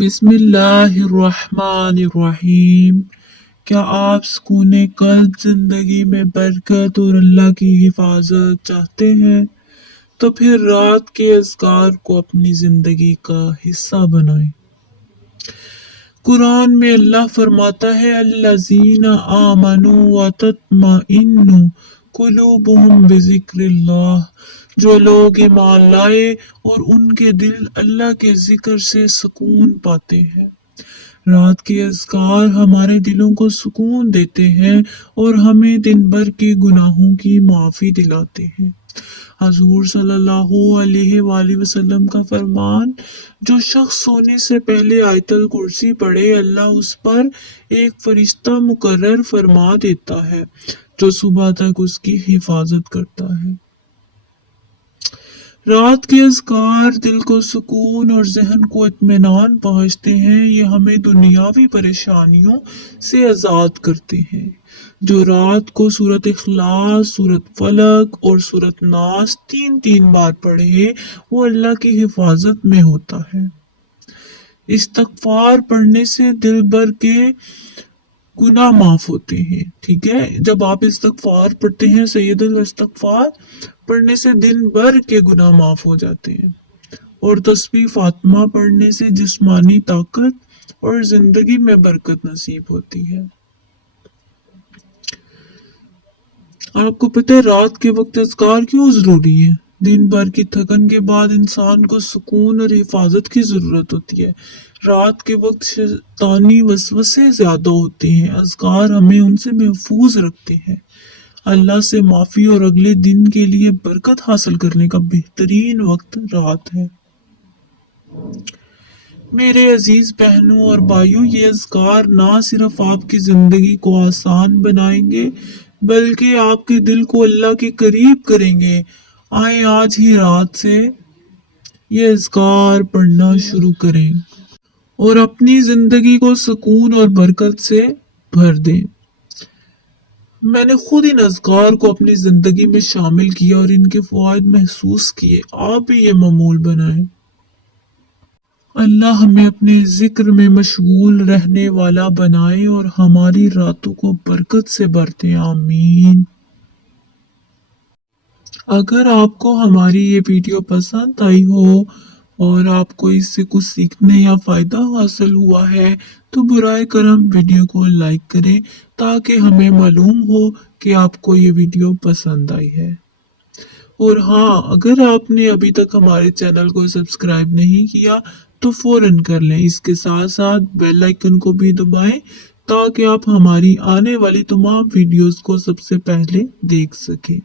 बिस्मिल्लाहिर्रहमानिर्रहीम। क्या आप सुकून कल्ब जिंदगी में बरकत और अल्लाह की हिफाजत चाहते हैं? तो फिर रात के अज़कार को अपनी जिंदगी का हिस्सा बनाएं। कुरान में अल्लाह फरमाता है, अल्लज़ीना आमनू व तत्मइन्नु कुलूबुहुम बिज़िक्रिल्लाह। जो लोग ईमान लाए और उनके दिल अल्लाह के जिक्र से सुकून पाते हैं। रात के अज़कार हमारे दिलों को सुकून देते हैं और हमें दिन भर के गुनाहों की माफ़ी दिलाते हैं। हजूर सल्लल्लाहु अलैहि वसल्लम का फरमान, जो शख्स सोने से पहले आयतल कुर्सी पढ़े, अल्लाह उस पर एक फरिश्ता मुकर्रर फरमा देता है जो सुबह तक उसकी हिफाजत करता है। रात के अज़कार दिल को सुकून और जहन को इत्मीनान पहुँचते हैं। ये हमें दुनियावी परेशानियों से आज़ाद करते हैं। जो रात को सूरत इखलास, सूरत फलक और सूरत नास 3-3 बार पढ़े, वो अल्लाह की हिफाजत में होता है। इस्तग़फ़ार पढ़ने से दिल भर के गुनाह माफ होते हैं। ठीक है, जब आप इस्तग़फ़ार पढ़ते हैं, सैयदुल इस्तग़फ़ार पढ़ने से दिन भर के गुनाह माफ हो जाते हैं। और तस्बीह फातिमा पढ़ने से जिस्मानी ताकत और जिंदगी में बरकत नसीब होती है। आपको पता है रात के वक्त अज़कार क्यों जरूरी है? दिन भर की थकन के बाद इंसान को सुकून और हिफाजत की जरूरत होती है। रात के वक्त शैतानी वसवसे ज्यादा होते हैं। अज़कार हमें उनसे महफूज रखते हैं। अल्लाह से माफी और अगले दिन के लिए बरकत हासिल करने का बेहतरीन वक्त रात है। मेरे अजीज बहनों और भाइयों, ये अज़कार ना सिर्फ आपकी जिंदगी को आसान बनाएंगे, बल्कि आपके दिल को अल्लाह के करीब करेंगे। आए आज ही रात से ये अज़कार पढ़ना शुरू करें और अपनी जिंदगी को सुकून और बरकत से भर दें। मैंने खुद इन अज़कार को अपनी जिंदगी में शामिल किया और इनके फ़वाइद महसूस किए। आप भी ये मामूल बनाएं। अल्लाह हमें अपने जिक्र में मशगूल रहने वाला बनाए और हमारी रातों को बरकत से भर दे। आमीन। अगर आपको हमारी ये वीडियो पसंद आई हो और आपको इससे कुछ सीखने या फायदा हासिल हुआ है, तो बुराए करम वीडियो को लाइक करें ताकि हमें मालूम हो कि आपको ये वीडियो पसंद आई है। और हाँ, अगर आपने अभी तक हमारे चैनल को सब्सक्राइब नहीं किया तो फौरन कर लें। इसके साथ साथ बेल आइकन को भी दबाएं ताकि आप हमारी आने वाली तमाम वीडियोस को सबसे पहले देख सकें।